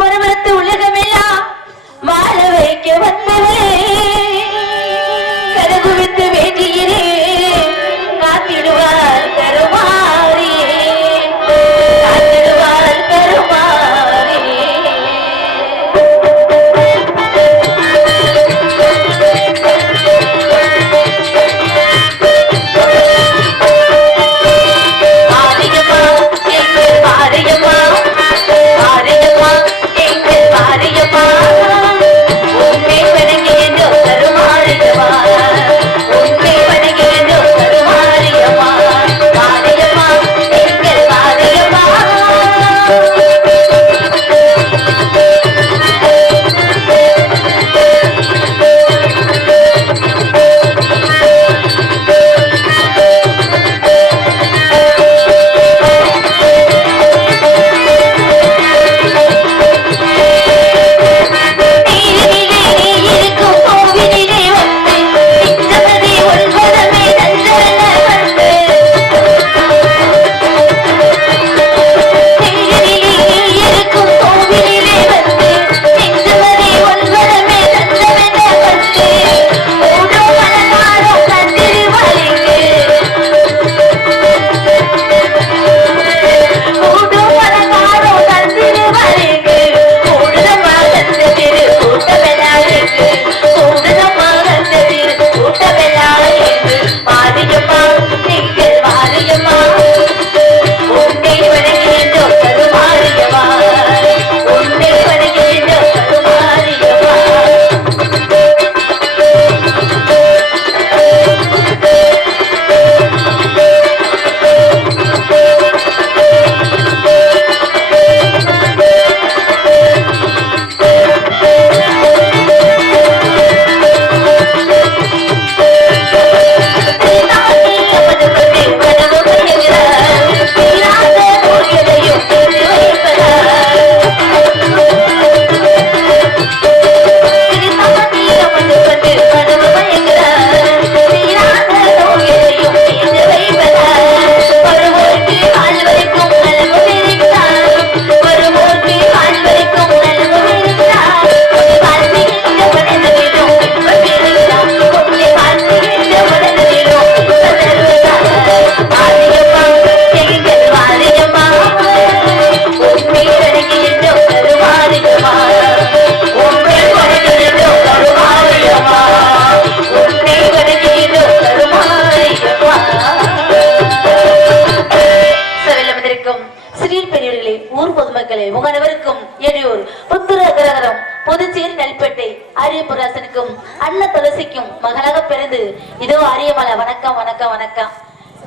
மரமத்து உலகமெல்லாம் வாழ வைக்க வந்தவே கருகு வித்து வேண்டியிரே காத்திடுவார் கருமாறியே காத்திடுவார் கருமாறியே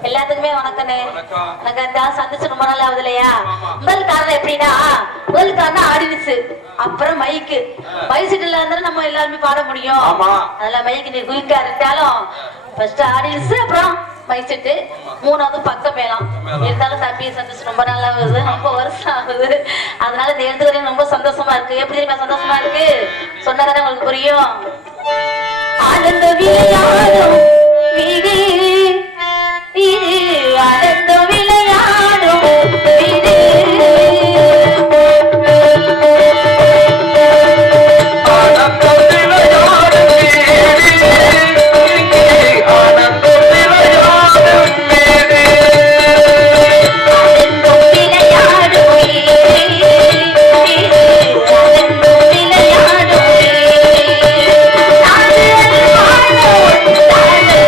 எல்லாத்துக்குமே வணக்கண்ணே. சந்திச்சு ரொம்ப நாள் ஆகுது இல்லையா? முதல் காரணம் எப்படின்னா, முதல் காரணம் ஆடினிச்சு, அப்புறம் மைக்கு. மைசீட்டுல இருந்தாலும் நம்ம எல்லாருமே பாட முடியும். அதெல்லாம் மைக்கு நீ குயிக்கா இருந்தாலும் ஃபர்ஸ்ட் ஆடினிச்சு, அப்புறம் மைசீட்டு, மூணாவது பக்கம் மேலாம். இருந்தாலும் தம்பியை சந்திச்சு ரொம்ப நாள் ஆகுது, ரொம்ப வருஷம் ஆகுது. அதனால இந்த எடுத்துக்கிறேன் ரொம்ப சந்தோஷமா இருக்கு. எப்படி தெரியுமா சந்தோஷமா இருக்கு? சொன்னதானே உங்களுக்கு புரியும். ஆனந்த விளையாடும் வீடு இது, ஆனந்த விளையாடும் வீடு. I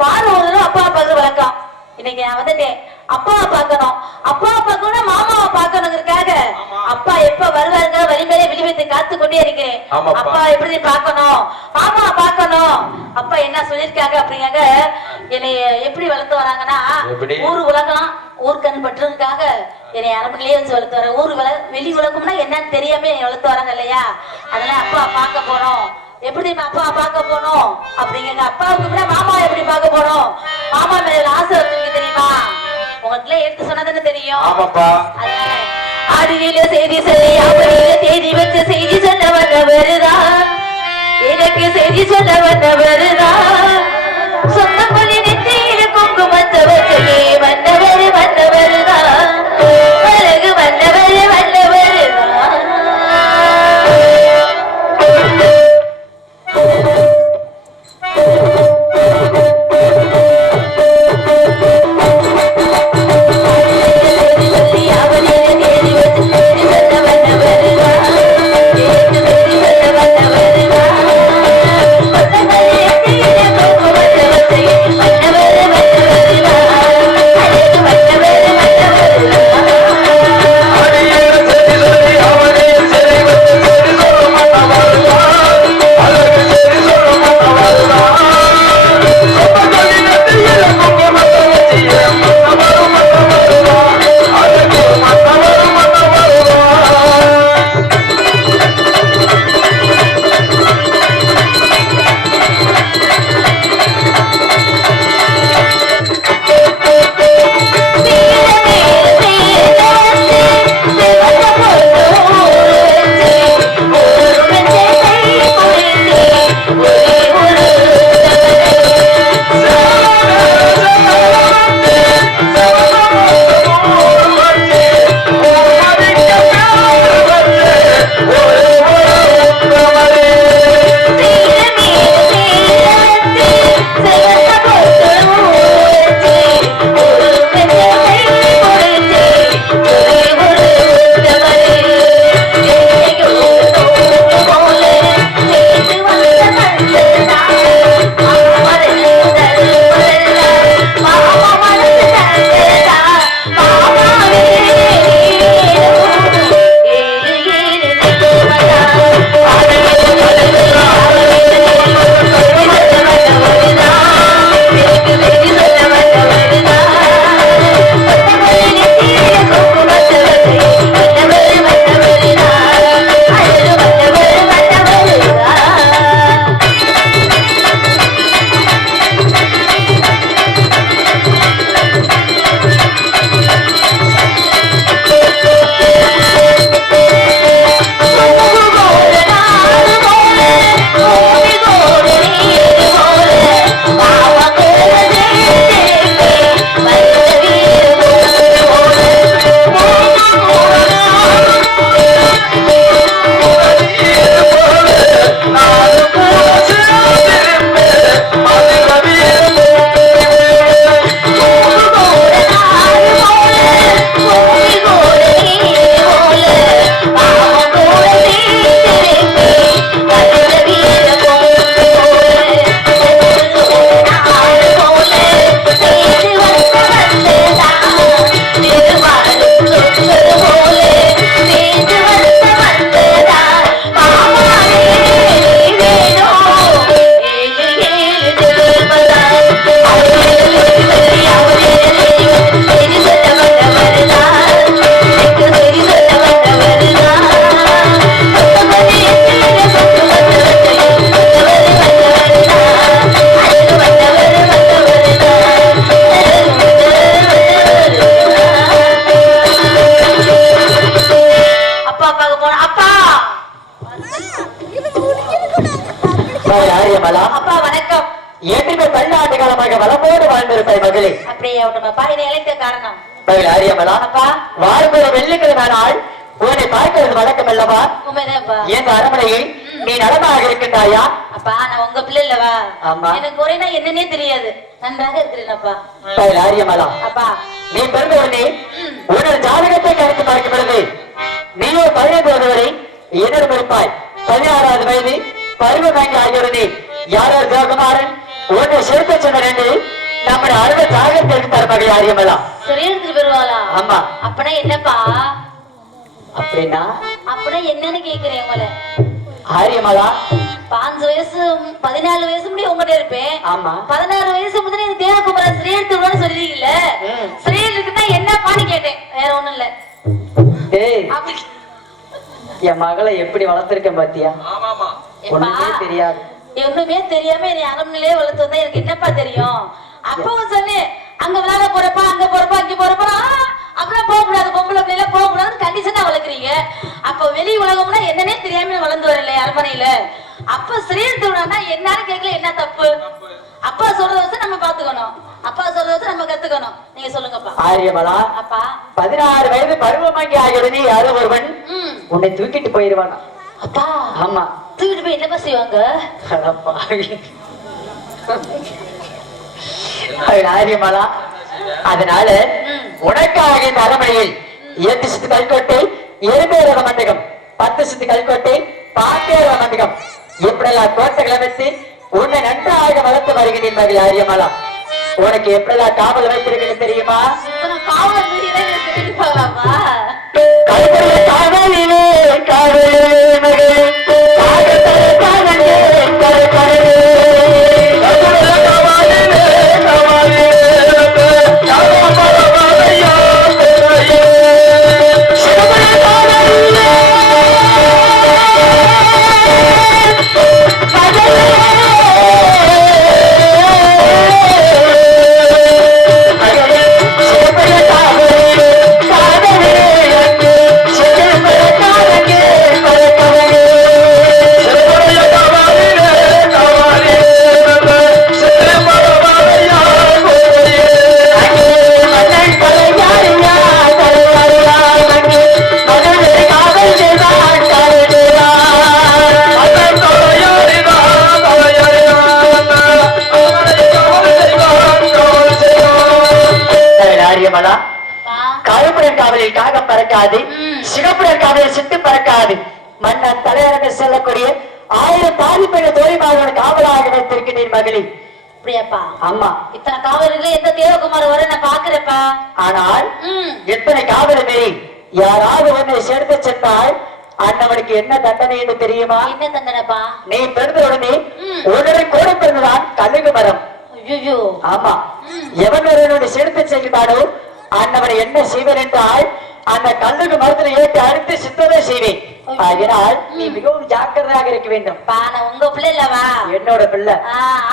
வாரம் ஒரு தடவை அப்பா பார்க்க வழக்கம். இன்னைக்கு நான் வந்துட்டேன், அப்பாவை பார்க்கணும். அப்பாவை பார்க்கணும், மாமாவை பார்க்கணுங்கிறதுக்காக அப்பா எப்ப வருவாங்க வழிமேலே விழிவைத்து காத்து கொண்டே இருக்கிறேன். அப்பா எப்படி பார்க்கணும், மாமாவை பார்க்கணும். அப்பா என்ன சொல்லியிருக்காங்க அப்படிங்காங்க, என்னை எப்படி வளர்த்து வராங்கன்னா, ஊர் உலகம் ஊர்கண் பற்றுக்காக என்னை அரண்மனையிலேயே வச்சு வளர்த்து வர. ஊர் வெளி உலகம்னா என்னன்னு தெரியாம என்னை வளர்த்து வராங்க இல்லையா? அதனால அப்பா பார்க்க போனோம். எப்படி அப்பா பார்க்க போனோம் அப்படிங்க. அப்பாவுக்கு கூட மாமா எப்படி பார்க்க போனோம். மாமா மேல ஆசை வச்சிருக்கு தெரியுமா? உங்களுக்கு எடுத்து சொன்னதுன்னு தெரியும். ஆடியில செய்தி சொல்லி அவரையில தேதி வச்ச செய்தி சொல்ல வந்தவருதா, எனக்கு செய்தி சொல்ல வந்தவருதா. சொந்த கொள்ளி நெத்தியில குங்குமத்தை வச்சே வந்தவர் வந்தவருதா, அழகு வந்தவர் வந்தவருதா. அப்பா வணக்கம். எப்பயுமே பல்லாண்டு காலமாக வளமோடு வாழ்ந்திருப்பாய் மகளே. அப்படியே அப்பா என்னை அழைத்த காரணம் ஆரியமலா, வாரத்தோட வெள்ளிக்கிழமை நாள் உன்னை பார்க்கிறது வழக்கம் அல்லவா? என் அரண்மனையில் நீ நலமாக இருக்கின்றாயா? அப்பா நான் உங்க பிள்ளை இல்லவா? எனக்கு குறைனா என்னன்னே தெரியாது, நன்றாக இருக்கிறேன் அப்பா. ஆரியமலா, அப்பா நீ பிறந்த உடனே உன்னோட ஜாதகத்தை கருத்து பார்க்கப்படுது. நீயோ 15 வயது வரை இன்னொரு இருப்பாய். 16வது வயது பருவம் வாங்கி ஆகியோருனே யார் சிவகுமாரன் உன்னை சேர்த்து சொன்ன ரெண்டு நம்முடைய அருமை தியாகத்தை எடுத்தார் மகள் ஆரியமெல்லாம் சரி எடுத்துட்டு போயிருவாளா? ஆமா. அப்பனா என்னப்பா? அப்படின்னா என்னன்னு கேக்குறேன் உங்களை. ஆரியமலா 5 வயசு 14 வயசு முடிய உங்ககிட்ட இருப்பேன். ஆமா. 16 வயசு முதல்ல இந்த தேவகுமார ஸ்ரீ எடுத்துருவான்னு சொல்லிருக்கீங்கல்ல, ஸ்ரீ இருக்குன்னா என்னப்பான்னு கேட்டேன், வேற ஒண்ணும் இல்ல. என் மகளை எப்படி வளர்த்திருக்கேன் பாத்தியா? ஒண்ணுமே தெரியாது. ஒண்ணுமே தெரியாம என்னை அரண்மனையிலே வளர்த்து வந்தா எனக்கு என்னப்பா தெரியும்? அப்பவும் சொன்னேன், அங்க விளையாட போறப்பா, அங்க போறப்பா, அங்க போறப்பா, அப்புறம் போக கூடாது, பொம்பளை பிள்ளைல போக கூடாதுன்னு கண்டிஷனா வளர்க்குறீங்க. அப்ப வெளி உலகம்னா என்னன்னே தெரியாம வளர்ந்து வரல அரண்மனையில. அப்ப ஸ்ரீரத்துனா என்னன்னு கேட்கல, என்ன தப்பு? அப்பா சொல்றத வச்சு நம்ம பாத்துக்கணும், அப்பா சொல்றத வச்சு நம்ம கத்துக்கணும். நீங்க சொல்லுங்கப்பா. ஆரியமலா அப்பா 16 வயது பருவமாங்கி ஆகியவுடனே யாரோ ஒருவன் உன்னை தூக்கிட்டு போயிருவானா? அப்பா ஆமா. தூக்கிட்டு போய் என்னப்பா செய்வாங்க? ஆரியமலா அதனால உனக்காக இந்த அரண்மனையில் 8 சித்து கல்கோட்டை, 2 மண்டகம், 10 சித்து கல்கோட்டை, 12 மண்டகம், இப்படியெல்லாம் கோட்டைகளை வச்சு உன்னை நன்றாக வளர்த்து வருகிறேன் மகள் ஆரியமலா. உனக்கு எப்படியெல்லாம் காவல் வைத்திருக்கேன்னு தெரியுமா? காவலிலே காவலிலே காவலே மகளே சிகப்புடன் காவலில் சிட்டு பறக்காது. மன்னன் தலையரங்க செல்லக்கூடிய 1000 பாதிப்பெண்ண தோழிமாரோட காவலாக வைத்திருக்கிறேன் மகளே. அப்படியாப்பா? ஆமா. இத்தனை காவலர்கள் எந்த தேவகுமார் வர நான் பாக்குறேப்பா. ஆனால் எத்தனை காவலை மீறி யாராவது உன்னை சேர்த்து சென்றால் அண்ணவனுக்கு என்ன தண்டனை என்று தெரியுமா? என்ன தண்டனைப்பா? நீ பிறந்த உடனே உடனே கூட பிறந்ததான் கழுகு மரம். ஆமா. எவன் ஒருவனை சேர்த்து செல்கிறானோ அண்ணவனை என்ன செய்வேன் என்றால் அந்த கல்லுக்கு மரத்துல ஏற்றி அடித்து சித்ததை செய்வேன். அதனால் நீ மிகவும் ஜாக்கிரதையாக இருக்க வேண்டும். உங்க பிள்ளை இல்லவா? என்னோட பிள்ளை.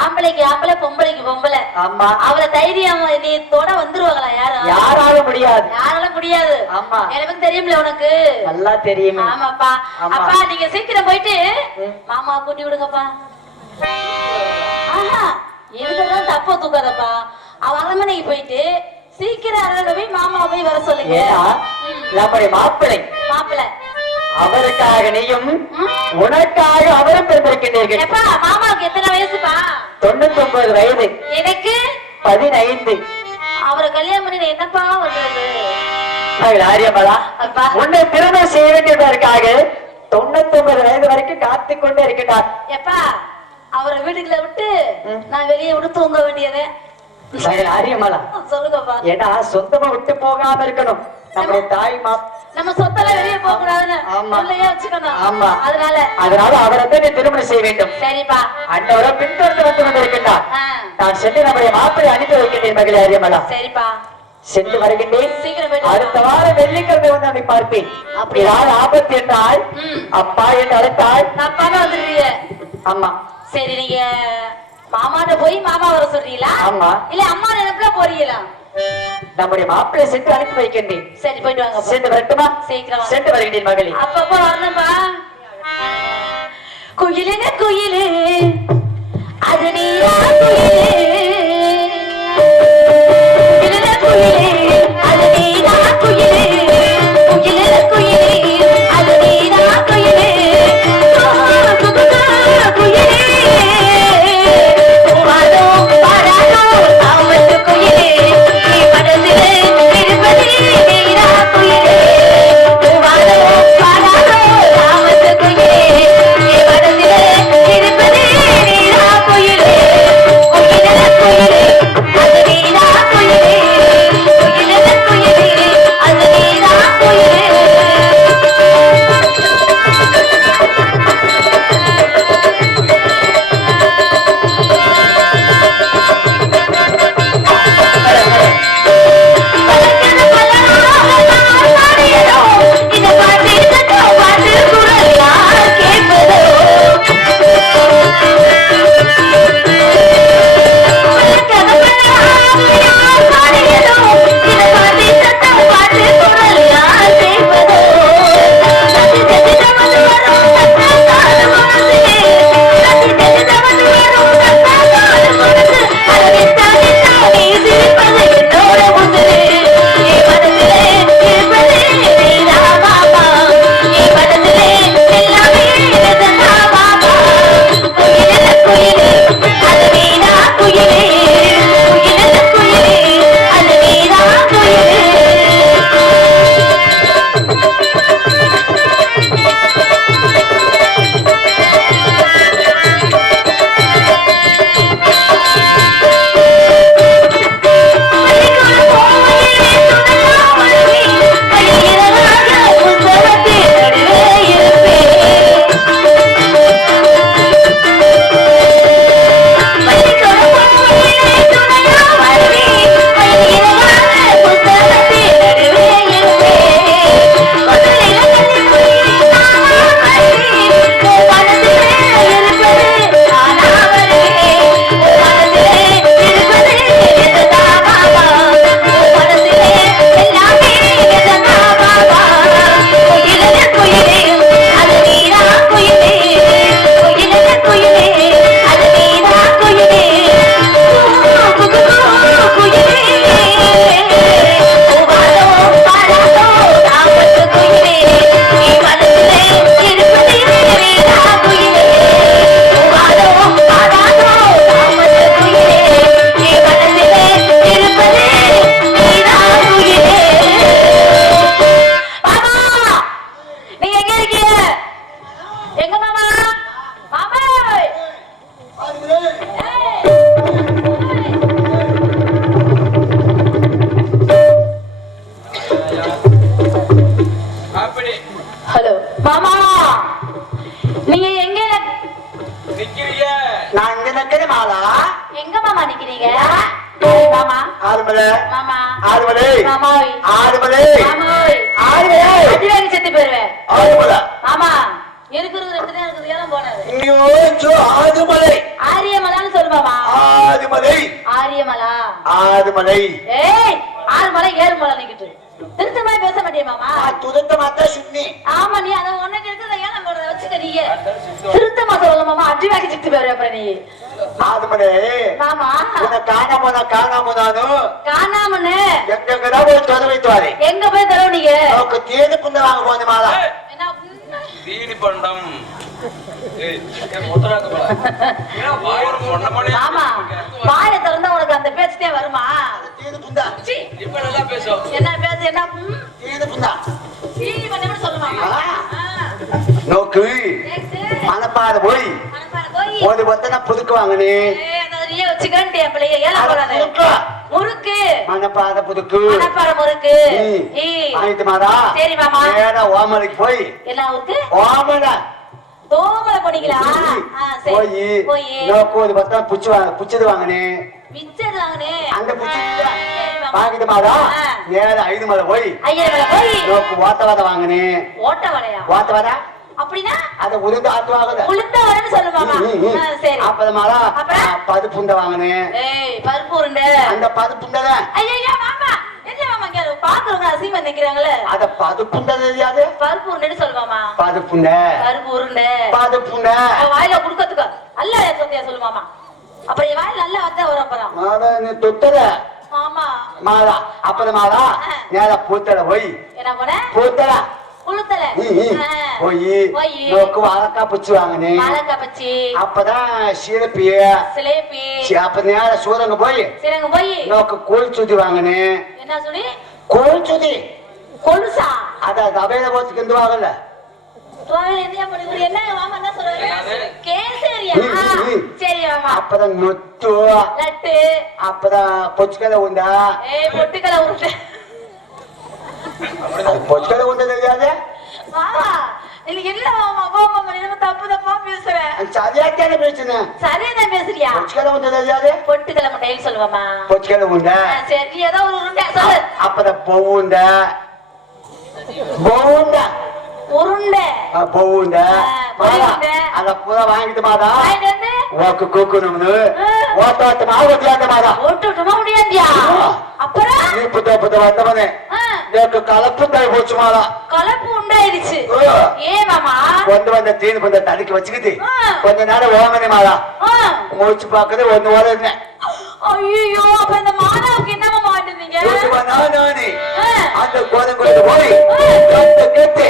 ஆம்பளைக்கு ஆம்பளை, பொம்பளைக்கு பொம்பளை. ஆமா. அவளை தைரியம் நீ தொட வந்துருவாங்களா? யாராலும் முடியாது. யாராலும் முடியாது. ஆமா. எனக்கு தெரியும்ல உனக்கு? நல்லா தெரியும். ஆமாப்பா. அப்பா நீங்க சீக்கிரம் போயிட்டு மாமா கூட்டி விடுங்கப்பா. ஆஹா இதுதான் தப்பா தூக்காதப்பா. அவ அரண்மனைக்கு போயிட்டு சீக்கிரம் அழக போய் மாமா போய் வர சொல்லுங்க. நம்முடைய மாப்பிள்ளை அவருக்காக நீயும் உனக்காக அவரும் பிறந்திருக்கின்றீர்கள். மாமாவுக்கு எத்தனை வயசுப்பா? 99 வயது. எனக்கு 15. அவரை கல்யாணம் பண்ணி என்னப்பா பண்றது? ஆரியமலா உன்னை திருமணம் செய்ய வேண்டியதற்காக 99 வயது வரைக்கும் காத்துக் கொண்டே இருக்கின்றார். எப்பா அவரை வீட்டுக்குள்ள விட்டு நான் வெளியே விட்டு தூங்க வேண்டியது. ஆரியமலா சொல்லுங்கப்பா. ஏன்னா சொந்தமா விட்டு போகாம இருக்கணும். நம்முடைய தாய் நம்ம சொத்தெல்லாம் வெளியே போக கூடாதுன்னு வச்சுக்கணும். ஆமா. அதனால அவரை நீ திருமணம் செய்ய வேண்டும். சரிப்பா. அண்ணவரை பின்தொடர்ந்து வந்து கொண்டிருக்கின்றார். நான் சென்று நம்முடைய மாப்பிளை அனுப்பி வைக்கின்றேன் மகளே ஆரியமலா. சரிப்பா. சென்று வருகின்றேன். அடுத்த வாரம் வெள்ளிக்கிழமை வந்து அவனை பார்ப்பேன். அப்படி யார் ஆபத்து என்றால் அப்பா என்று அழைத்தால் அப்பா வந்துடுறீங்க. ஆமா. சரி நீங்க மாமாட்ட போய் மாமா வர சொல்றீங்களா? ஆமா. இல்ல அம்மா நினைப்புல போறீங்களா? நம்முடைய மாப்பிள்ளை சென்று அனுப்பி வைக்கின்றேன். சரி போயிட்டு வாங்க. சென்று வரட்டுமா? சீக்கிரம் சென்று வருகின்றேன் மகளே. அப்பப்ப வரணும்பா. குயிலே குயிலே அது நீரா குயிலே குயிலே குயிலே அது நீரா குயிலே குயிலே குயிலே அது நீரா குயிலே குயிலே குயிலே மாமா ஆறுமலை மாமா ஆறுமலை மாமாய் ஆறுமலை மாமாய் ஆறுமலை அடிவாங்கி செத்து போயிருவேன் ஆறுமலை மாமா இருக்கிறது 2 தான் இருக்குது ஏலம் போனது ஐயோ ஆறுமலை ஆரியமலான்னு சொல்லு மாமா ஆறுமலை ஆரியமலா ஆறுமலை ஏய் 6 மலை 7 மலை நிக்கிட்டு திருத்தமா பேச மாட்டியா மாமா துருத்தமா தான் சுண்ணி ஆமா நீ அத உனக்கு இருக்கிறத ஏலம் போறத வச்சுக்க நீ திருத்தமா சொல்ல மாமா அடிவாங்கி செத்து போயிருவே அப்புறம் நீ ஆறுமலை மாமா உன்னை காணாம நானும் காணாமனு எங்கதான் போய் தொலை வைத்து வாரு எங்க போய் தரவீங்க அவருக்கு தேனி புண்ணை வாங்க போன மாலா என்ன தீனி பண்டம் மாமா வாய திறந்தா உனக்கு அந்த பேச்சுட்டே வருமா தேனி புண்டா இப்ப நல்லா பேசும் என்ன பேசு என்ன தேனி புண்டா சீனி பண்ணி சொல்லுமா நோக்கு மனப்பாடு போய் ஒரு வந்தனா புதுக்கு வாங்கினே முறுக்கு மனப்பாட புதுக்கு மணப்பாறை முறுக்கு வாங்கிட்டு மாறா சரி மாமா நேரா ஓமலைக்கு போய் என்ன ஊருக்கு ஓமலை தோமலை போனீங்களா போய் நோக்கு ஒரு வந்தனா புச்சது வாங்கினே மிச்சர் வாங்கினே அந்த புச்சி வாங்கிட்டு மாறா நேரா 5 மலை போய் நோக்கு ஓட்டவாத வாங்கினே ஓட்டவாதா அப்படின்னா அத உளுந்து ஆட்டுவாங்க உளுந்த வரன்னு சொல்லுவாங்க சரி அப்பதமாரா பருப்புண்ட வாங்கினே ஏய் பருப்பு உருண்டை அந்த பருப்புண்டல ஐயா மாமா என்ன மாமா இங்க பாக்குறவங்க அசிங்கமா நிக்கிறாங்களே அத பருப்புண்ட தெரியாது பருப்பு உருண்டைன்னு சொல்லுவாமா பருப்புண்ட பருப்பு உருண்டை பருப்புண்ட வாயில குடுக்கத்துக்கு அல்ல சத்தியா சொல்லு மாமா அப்புறம் என் வாயில நல்லா வந்தா வர அப்புறம் மாதா நீ தொட்டத மாமா மாதா அப்பதமாரா நேரா பூத்தல போய் என்ன போன பூத்தல உளுத்தல போய் நோக்கு வாழைக்கா பிச்சு வாங்கினே வாழைக்கா பச்சி அப்பதான் சிலேபி அப்ப நேர சூரங்க போய் நோக்கு கோல் சுத்தி வாங்கினே என்ன சொல்லி கோல் சுத்தி கொலுசா அத தபையில போச்சு கிண்டு வாங்கல அப்பதான் நொத்து அப்பதான் பொச்சுக்கலை உண்டா பொட்டுக்கலை உருண்டை பொச்சுக்கலை உண்டா தெரியாது தப்பா பேசுறேன் சரியாத்தான பேசுனேன் சரியாதான் பேசுறியா பொச்சுக்கலை உண்டா தெரியாது பொட்டுக்கலை முட்டையில் சொல்லுவாமா பொச்சுக்கலை உண்டா சரி ஏதோ ஒரு உருண்டை சொல்லு அப்பதான் பொவுண்டா பொவுண்டா உருண்டை பொவுண்டா அத பூரா வாங்கிட்டு மாதா ஓக்கு கூக்கணும்னு ஓட்டாட்டமா ஓட்டியாட்ட மாதா ஓட்டுமா முடியாதியா அப்புறம் இப்ப வந்தவனே எனக்கு கலப்பு தாய் போச்சு மாதா கலப்பு உண்டாயிருச்சு ஏன் மாமா வந்த தீனு கொஞ்ச தடுக்கி வச்சுக்கிட்டு கொஞ்ச நேரம் ஓமனே மாதா முடிச்சு பாக்குறது ஒண்ணு ஓட இருந்தேன் ஐயோ அப்ப இந்த மாதாவுக்கு என்னமா மாட்டுனீங்க நானே அந்த கோதங்கோயில போய் கேட்டு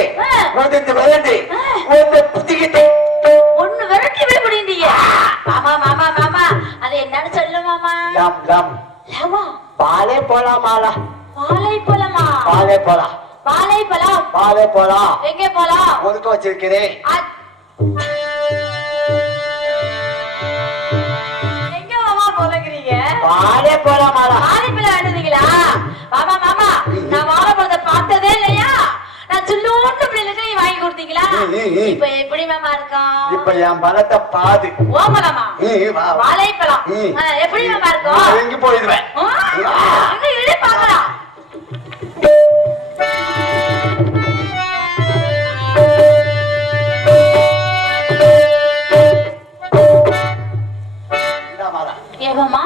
முதந்து விரண்டு ஒன்னு புத்திக்கிட்டு ஒண்ணு விரட்டிவே முடியுங்க மாமா மாமா மாமா அது என்னன்னு சொல்லு மாமா லம் லம் லவா பாலே போலாம் மாலா வாழைப்பழமா வாழைப்பழம் வாழைப்பழம் வாழைப்பழம் எங்கே போலாம் ஒதுக்க வச்சிருக்கிறேன் எங்க மாமா போலங்கிறீங்க வாழைப்பழம் மாலா வாழைப்பழம் வேண்டுறீங்களா மாமா மாமா நான் வாழைப்பழத்தை பார்த்ததே இல்லையா நான் சுள்ளூண்டு பிள்ளைகளுக்கு நீ வாங்கி கொடுத்தீங்களா இப்ப எப்படி மாமா இருக்கும் இப்ப என் பலத்தை பாது ஓமலமா வாழைப்பழம் எப்படி மாமா இருக்கும் எங்க போயிடுவேன் இன்னும் இழு பாக்கலாம் ஏமாமா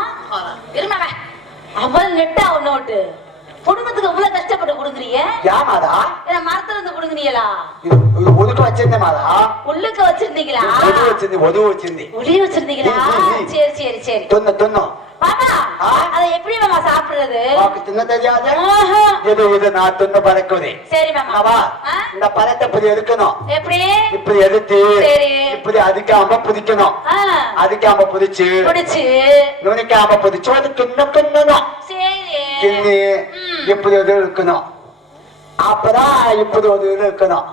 இருமாமா அவள் நெட்டா ஒண்ணு புடுங்கத்துக்கு எவ்வளவு கஷ்டப்பட்டு புடுங்குறீங்க யாமாடா என்ன மரத்துல இருந்து புடுங்குறீங்களா ஒதுக்க வச்சிருந்தேன் மாதா உள்ளுக்க வச்சிருந்தீங்களா ஒதுவு வச்சிருந்தேன் ஒளி வச்சிருந்தீங்களா சரி சரி சரி தொன்னும் மாமா அத எப்படி மாமா சாப்பிடுறது தின்ன தெரியாது இது நான் துண்ண பறக்குது சரி மாமா இந்த பழத்தை இப்படி எடுக்கணும் எப்படி இப்படி எடுத்து இப்படி அதுக்காம புதிக்கணும் அதுக்காம புதிச்சு நுனிக்காம புதிச்சு அது கிண்ணணும் கிண்ணி இப்படி ஒரு இருக்கணும் அப்பதான் இப்படி ஒரு இருக்கணும்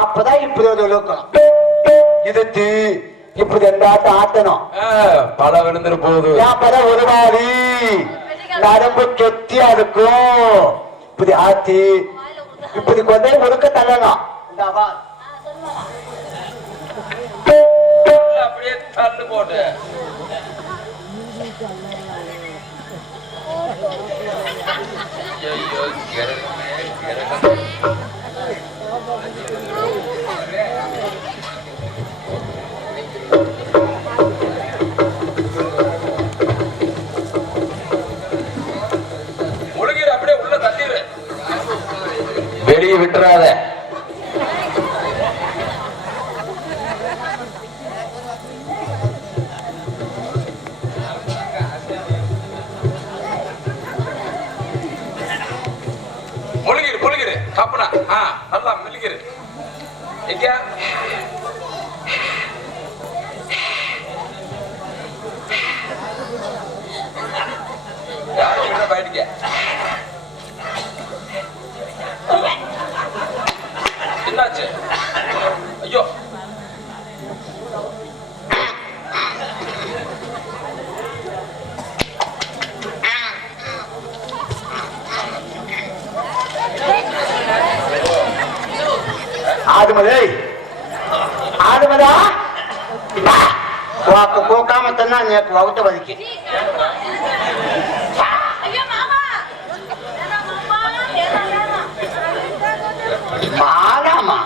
அப்பதான் இப்படி ஒரு இருக்கணும் இது இப்படி எல்லாத்த ஆட்டணும் பல விழுந்துரு போகுது அப்பதான் ஒரு மாதிரி நரம்பு கெட்டியா இருக்கும் இப்படி ஆத்தி இப்படி கொண்டே முழுக்க தள்ளணும் அப்படியே தள்ளு போட்டு முழுகிற அப்படியே உள்ள தட்டிடு, வெளியே விட்டுறாத. முழுகிரு கப்புனா நல்லா மிளிக்கிரு. எங்க யாரும் கிட்ட போயிடுங்க. என்னாச்சு? ஐயோ ఆదిమదే ఆదిమదా ఒక కోకామతన్నా నీకు ఒకటి బదికి మానమ్మా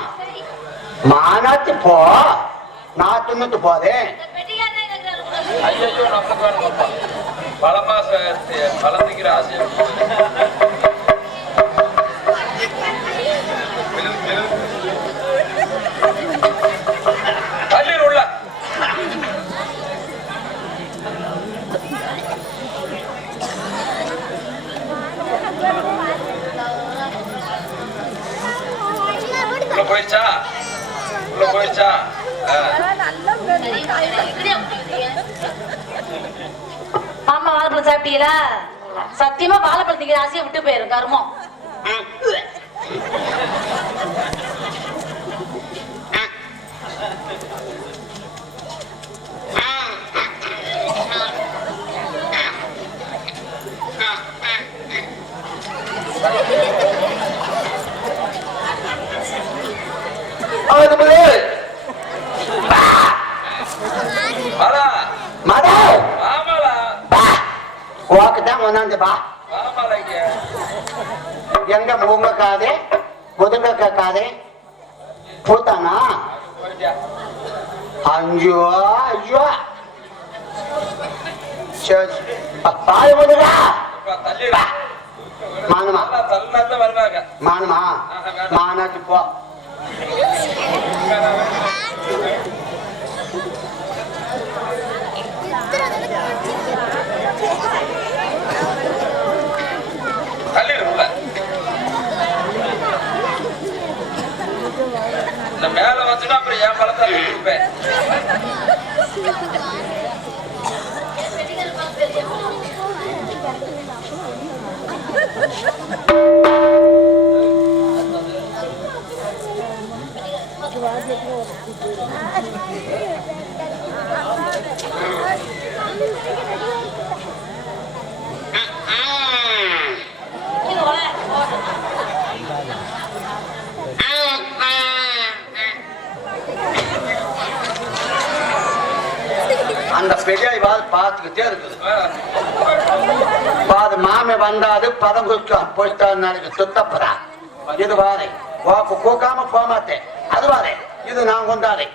మానத்து పో నా తిన్నట్టు పోదే. ஐயோ நமக்கு வேணுமப்பா, பழமா பழந்திக்கிற ஆசை. தண்ணீர் உள்ள போயிடுச்சா? உள்ள போயிடுச்சா? மாமா வாழைப்பழம் சாப்பிட்டீங்களா? சத்தியமா வாழைப்பழம் திங்கிற ஆசையை விட்டு போயிரும் கருமம். எங்க மூங்க காதே முதுங்க காதே பூத்தானா? ஐயோ ஐயோ பால் முதுகா மானுமா மானுமா மானாச்சு போ. மேல வச்சுட்டா அப்புறம் என் பழத்தை கொடுப்பேன். அந்த பெரிய பார்த்துக்கிட்டே இருக்குது. பாது மாமே வந்தாது பதம் போயிட்டான் நாளைக்கு சுத்தப்படா. இது வாரே வாக்கு கூக்காம போக மாட்டேன். அது வாரே இது நான் கொண்டாடே.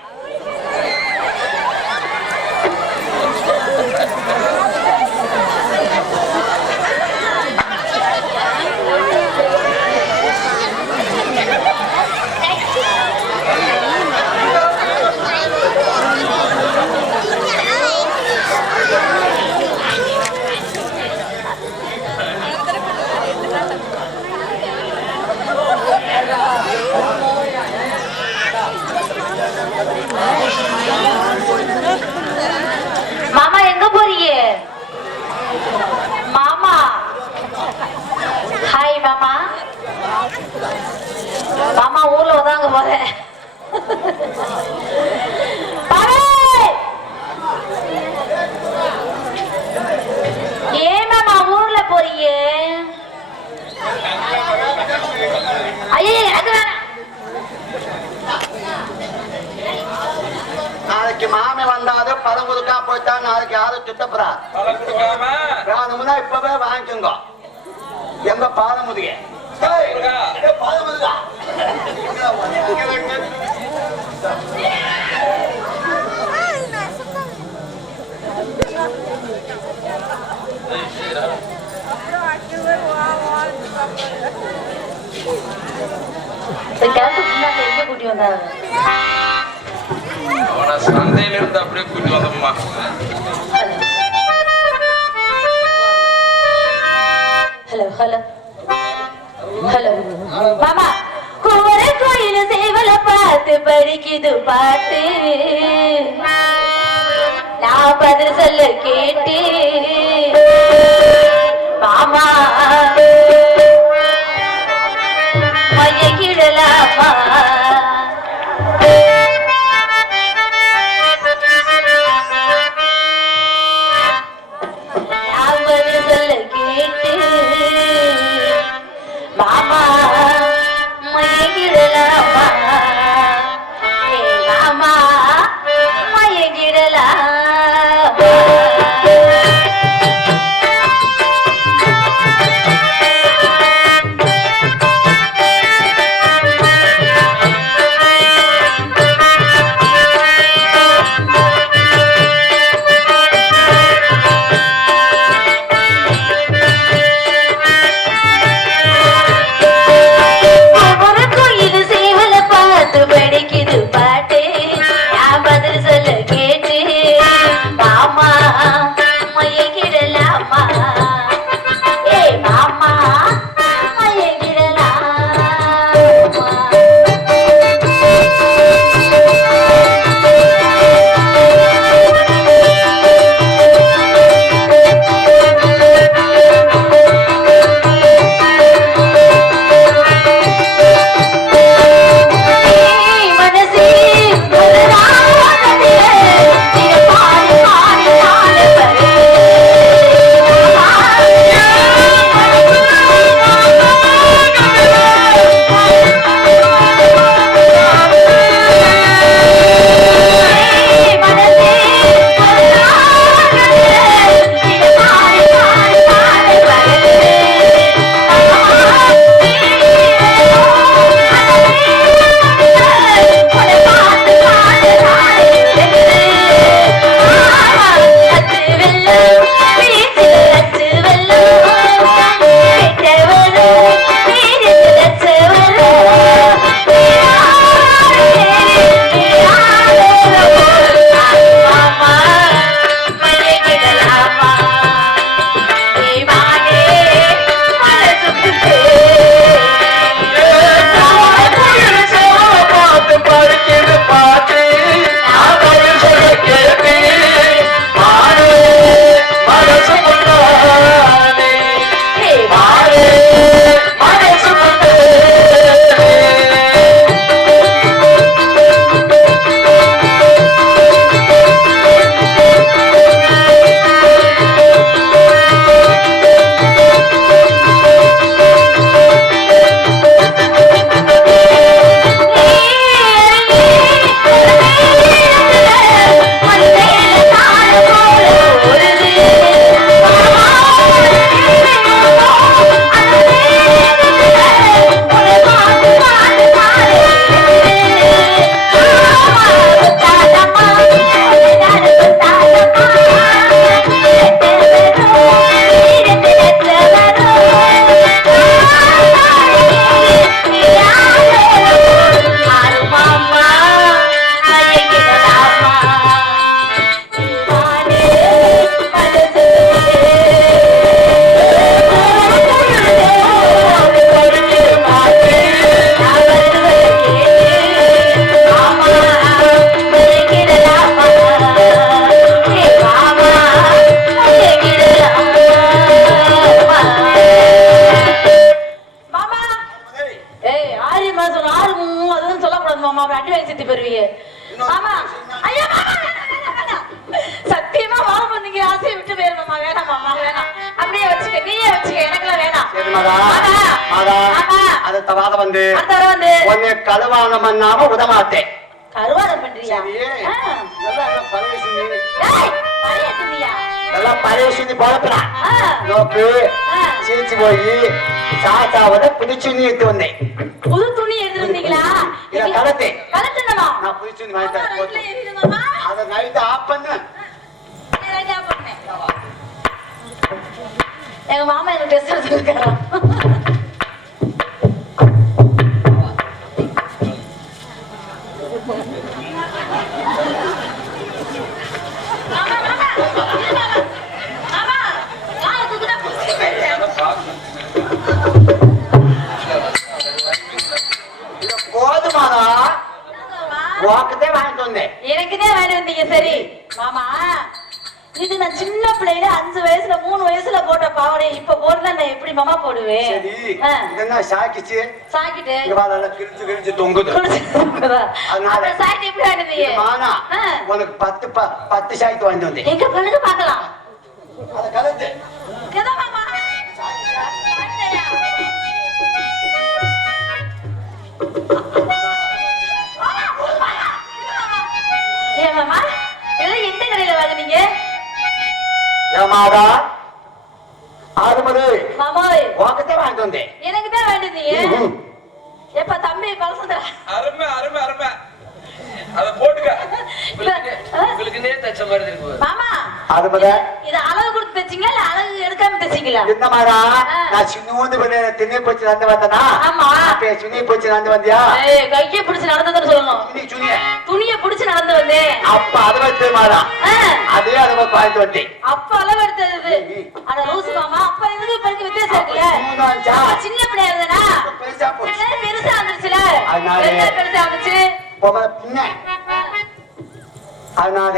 மாமா எங்க போறீங்க? மாமா ஹாய் மாமா. மாமா ஊர்ல உதாங்க போறேன். ஏன் மாமா ஊர்ல போறீங்க? ஐயே அது வேணாம். நாளைக்கு மாமே வந்தாது பதம் கொடுக்கா போயிட்டா நாளைக்கு யாரும் சுத்தப்படுறா. பழம் கொடுக்காம வேணும்னா இப்பவே வாங்கிக்கோங்க. எங்க பாதமுதிய முருகா. இந்த கிழக்கு முன்னாடி எங்க கூட்டி வந்தாங்க? அவனை சந்தையில இருந்து அப்படியே கூட்டி வந்தோம்மா. ஹலோ ஹலோ ஹலோ மாமா, குமர கோயில சேவல பார்த்து படிக்குது பாட்டு, நான் பதில் சொல்ல கேட்டு மாமா மயக்கிடலாமா? நான் பதில் சொல்ல கேட்டு மாமா மயங்கிடலாமா? ஏ மாமா மயங்கிடலாமா? உன்னை கழுவான மண்ணாம விடமாட்டேன். கருவாடம் பண்றியா? பழைய சுண்ணி போலப்படா நோக்கு சீச்சு போய் சாச்சாவோட புதுச்சுண்ணி எடுத்து வந்தேன். புது துணி எடுத்துட்டு வந்தீங்களா? இத கலத்து. கலத்துனமா? நான் புதுச்சுண்ணி வாங்கி தரேன். வீட்ல எரியுது மாமா. அத நைட் ஆஃப் பண்ணு. ரைட்டா பண்ணேன். எங்க மாமா எனக்கு டெஸ்ட் எடுத்துருக்காரா? போதுமாடா, வாக்குதே வாங்கிட்டு வந்தேன். எனக்குதான் வேலை வந்தீங்க. சரி மாமா, இது நான் சின்ன பிள்ளையில 5 வயசுல 3 வயசுல போட்ட பாவடை இப்ப போடுறதா நான் எப்படி மாமா போடுவேன்? சரி, இதெல்லாம் சாக்கிச்சு. சாக்கிட்டு இங்க வா, நல்லா கிழிச்சு கிழிச்சு தொங்குது. அதனால சாக்கிட்டு எப்படி ஆடுவீங்க? மானா, உனக்கு 10 சாய்த்து வாங்கிட்டு வந்தேன். எங்க பண்ணுங்க பார்க்கலாம். அத கலந்து. எதா மாமா? ஏன் மாமா, இதெல்லாம் எந்த கடையில வாங்குனீங்க? ஏமாடா, ஆறுமது மாமாவே, வாக்குதே வாங்கிட்டு வந்தேன். எனக்கு தான் வேண்டியது. எப்ப தம்பி பழசந்தா அருமை அருமை அருமை. அத போட்டுக்க. உங்களுக்கு நே தச்ச மாதிரி இருக்கு. மாமா, ஆறுமது இது அளவு கொடுத்து தச்சீங்களா இல்ல அளவு எடுக்காம தச்சீங்களா? இந்த மாடா, நான் சின்னூந்து பண்ண திண்ணை போச்சு நடந்து வந்தனா? ஆமா. அப்ப சின்னி போச்சு நடந்து வந்தியா? ஏய், கையை பிடிச்சு நடந்ததுன்னு சொல்லணும். சுனிய துணியை பிடிச்சு நடந்து வந்தேன். அப்ப அது வந்து மாடா, அதே அளவு பாய்ந்து வந்தேன். அப்ப அளவு எடுத்தது. அட லூசு மாமா, அப்ப இதுக்கு இப்ப வித்தியாசம் இருக்குல்ல? அப்ப சின்ன பிள்ளையா இருந்தனா பெருசா போச்சு. பெருசா வந்துருச்சுல? அதனால என்ன பெருசா வந்துச்சு? பொம்பளை பின்ன. அதனால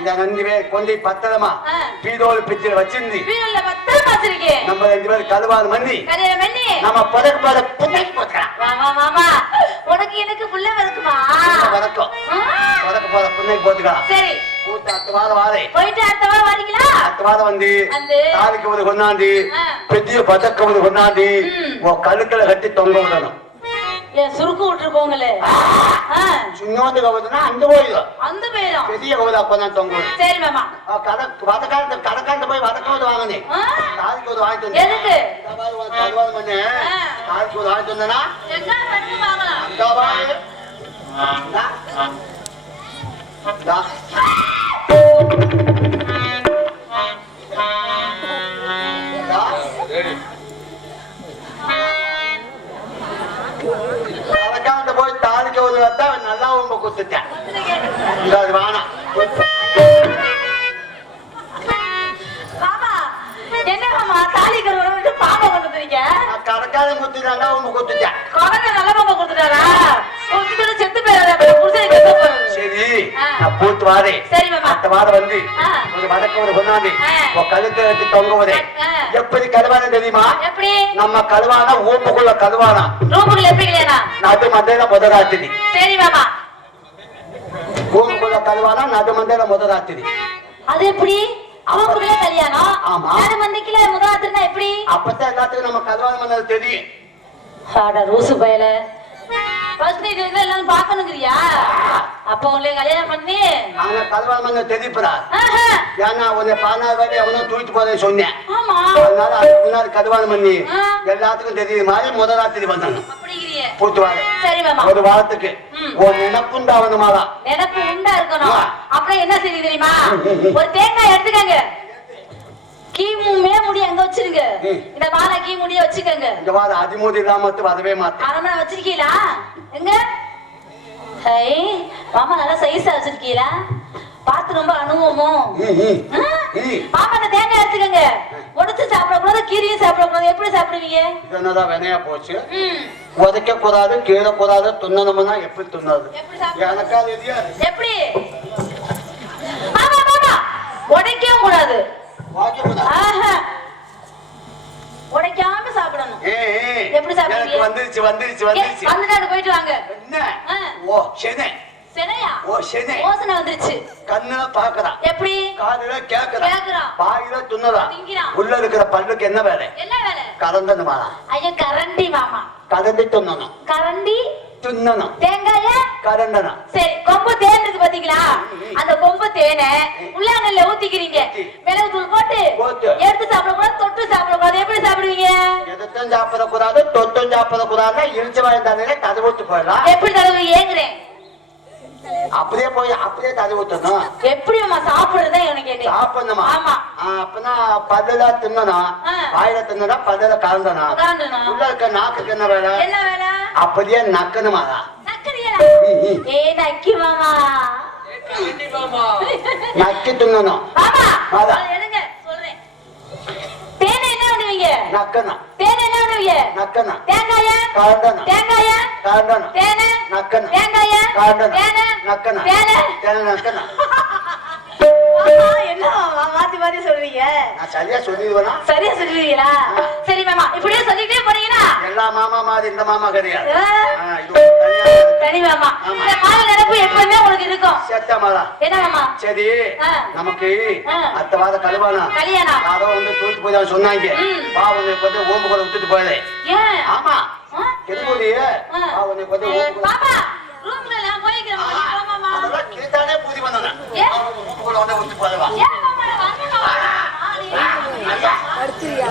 இந்த 2 பேர் கொண்டு பத்திரமா பீடோல் பிச்சில வச்சிருந்து வீரல்ல பத்திரமா வச்சிருக்கேன். நம்ம 2 பேர் கழுவாது மண்ணி கரையில மண்ணி நம்ம பதக்க புண்ணைக்கு போட்டுக்கலாம். மாமா மாமா, உனக்கு எனக்கு புள்ள வருக்குமா? வதக்கம் பதக்க புண்ணைக்கு போட்டுக்கலாம். சரி, கூட்ட அடுத்த வாரம் வாரே போயிட்டு அடுத்த வாரம் வரீங்களா? அடுத்த வாரம் வந்து தாலிக்கு ஒரு கொண்டாந்து பெரிய பதக்க ஒரு கொண்டாந்து உன் கழுத்துல கட்டி தொங்க விடணும். ஏன் சுருக்கு விட்டுருக்கோங்களே? சின்னோண்டு கவுதுனா அந்த போயிடும். அந்த பேரும் பெரிய கவுதா கொண்டாந்து தொங்க விடும். சரி மாமா. கடைக்காரன் போய் வதக்கவது வாங்கினேன். தாலிக்கு ஒரு வாங்கிட்டு வந்தேன். எதுக்கு? கல்வாதம் பண்ணு. தாலிக்கு ஒரு வாங்கிட்டு வந்தேனா எங்க பண்ணி வாங்கலாம்? அந்த வாங்க. கடைக்காரன் போய் தாலிக்கு ஒரு வந்தா நல்லா உங்க குத்துட்டேன். அது வேணாம். மாமா, என்ன மாமா தாலிக்கு ஒரு பாம்பை கொண்டு வந்துருக்க? கடைக்காரன் குத்துட்டாங்க உங்க குத்துட்டேன். குழந்தை நல்ல பாம்பை கொடுத்துட்டாரா? கொடுத்துட்டு செத்து போயிடாத, புருஷன் செத்து போறது. சரி, நான் பூத்து வாரேன். சரி மாமா. அடுத்த வாரம் வந்து ஒரு வடக்க ஒரு கொண்டாந்து கழுத்தை வச்சு தொங்குவதே. எப்படி கழுவான தெரியுமா? எப்படி? நம்ம கழுவானா ஊப்புக்குள்ள கழுவானா ரூமுக்குள்ள எப்படி இல்லையா? நடு மந்தையில முதலாத்திரி. சரி மாமா. ஊப்புக்குள்ள கழுவானா நடு மந்தையில முதலாத்திரி. அது எப்படி? அவங்களுக்குள்ள கல்யாணம். ஆமா. நடு மந்தைக்குள்ள முதலாத்திரினா எப்படி? அப்பதான் எல்லாத்துக்கும் நம்ம கழுவான மன்னது தெரியும். ஆடா ரூசு பயல, ஃபர்ஸ்ட் நைட் வந்து எல்லாம் பாக்கணுங்கறியா? அப்ப உங்களை கல்யாணம் பண்ணி ஆனா கழுவான மன்னது தெரியுப்பா. ஏன்னா உன்னை 14 வரை அவனும் தூக்கிட்டு போறேன்னு சொன்னேன். ஆமா. அதனால அதுக்கு முன்னாடி கழுவான பண்ணி எல்லாத்துக்கும் தெரியுது மாதிரி முதலாத்திரி வந்தாங்க. அப்படிங்கிறியே? பூத்து வாரேன். சரி மாமா. ஒரு வாரத்துக்கு ஒரு நினைப்புண்டாவணுமாதான். நினைப்பு உண்டா இருக்கணும். அப்புறம் என்ன செய்ய தெரியுமா? ஒரு தேங்காய் எடுத்துக்கங்க, கீமுமே முடிய அங்க வச்சிருங்க. இந்த வாழை கீ முடிய வச்சுக்கங்க. இந்த வாரம் அதிமூதி இல்லாம வரவே மாட்டேன். அரமனை வச்சிருக்கீங்களா? எங்க ஹை மாமா நல்லா சைஸா வச்சிருக்கீங்களா? பார்த்து ரொம்ப அனுபவமோ. மாமா அந்த தேங்காய் எடுத்துக்கங்க, உடைச்சு சாப்பிடக்கூடாது, கீரையும் சாப்பிடக்கூடாது. எப்படி சாப்பிடுவீங்க? என்னதான் வினையா போச்சு. உதைக்க கூடாது, கீழே கூடாது, துண்ணணும்னா எப்படி துண்ணது? எனக்கா தெரியாது. எப்படி? மாமா மாமா, உடைக்கவும் கூடாது. உடைக்காம சாப்பிடணும். எப்படி சாப்பிடுவீங்க? வந்துருச்சு வந்துருச்சு வந்துருச்சு. வந்துட்டாரு, போயிட்டு வாங்க. என்ன? ஓ செனே. செனையா? ஓ செனே. யோசனை வந்துருச்சு. கண்ணுல பாக்குறான், எப்படி? காதுல கேக்குறான், வாயில துண்ணுறான். திங்கிறான். உள்ள இருக்கிற பல்லுக்கு என்ன வேலை? என்ன வேலை? கறந்தது மாறா. ஐயா கரண்டி மாமா. கறந்து துண்ணணும். கரண்டி துண்ணணும். தேங்காய கரண்டணும். சரி, கொம்பு தேன் இருக்கு பாத்தீங்களா? அந்த கொம்பு தேனை உள்ளாங்கல்ல ஊத்திக்கிறீங்க. மிளகு தூள் போட்டு எடுத்து சாப்பிடக்கூடாது, தொட்டு சாப்பிடக்கூடாது. எப்படி சாப்பிடுவீங்க? எதைத்தான் சாப்பிடக்கூடாது தொட்டும் சாப்பிடக்கூடாதுன்னா இழிச்ச வாழ்ந்தாலே கதை ஊத்து போயிடலாம். எப்படி தடவை ஏங்குறேன் அப்படியே போய் அப்படியே ததை ஊத்தணும். எப்படி அம்மா சாப்பிடுறதா எனக்கு கேட்டேன். சாப்பிடணுமா? ஆமா. அப்பனா பல்லுல தின்னணும், வாயில தின்னா பல்லுல கலந்தணும். உள்ள இருக்க நாக்குக்கு என்ன வேலை? என்ன வேலை? அப்படியே நக்கணுமா? நக்கறியா? ஏ நக்கி மாமா. நக்கி தின்னணும். மாமா அதான். எடுங்க சொல்றேன். தேனை என்ன பண்ணுவீங்க? நக்கணும். தேனை என்ன பண்ணுவீங்க? நக்கணும். தேங்காயா? கலந்தணும். தேங்காயா? கலந்தணும். தேனை? நக்கணும். தேங்காயா? கலந்தணும். தேனை? நக்கணும். தேனை? தேனை நக்கணும். என்ன மாமா மாத்தி மாத்தி சொல்றீங்க? நான் சரியா சொல்லிடுவேனா? சரியா சொல்லுவீங்களா? சரி மாமா இப்படியே சொல்லிட்டே போறீங்கன்னா எல்லா மாமா மாதிரி இந்த மாமா கிடையாது. இது தனியா தனி மாமா. இந்த மாலை நினைப்பு எப்பவுமே உங்களுக்கு இருக்கும். செத்த மாலா. என்ன மாமா? சரி நமக்கு அடுத்த வாரம் கல்யாணம். கல்யாணம். யாரோ வந்து தூக்கிட்டு போய் தான் சொன்னாங்க. பாவனை வந்து ஓம்பு கூட விட்டுட்டு போயதே. ஏன்? ஆமா கெடுபடியே பாவனை வந்து ஓம்பு மாமா ரூம்ல நான் போய்க்கிறேன் மாமா. அதெல்லாம் கேட்டானே பூதி பண்ணணும். ஏன்? ஓம்பு கூட வந்து விட்டு போயவா. ஏன் மாமா வாங்க மாமா. ஐயா அடுத்துறியா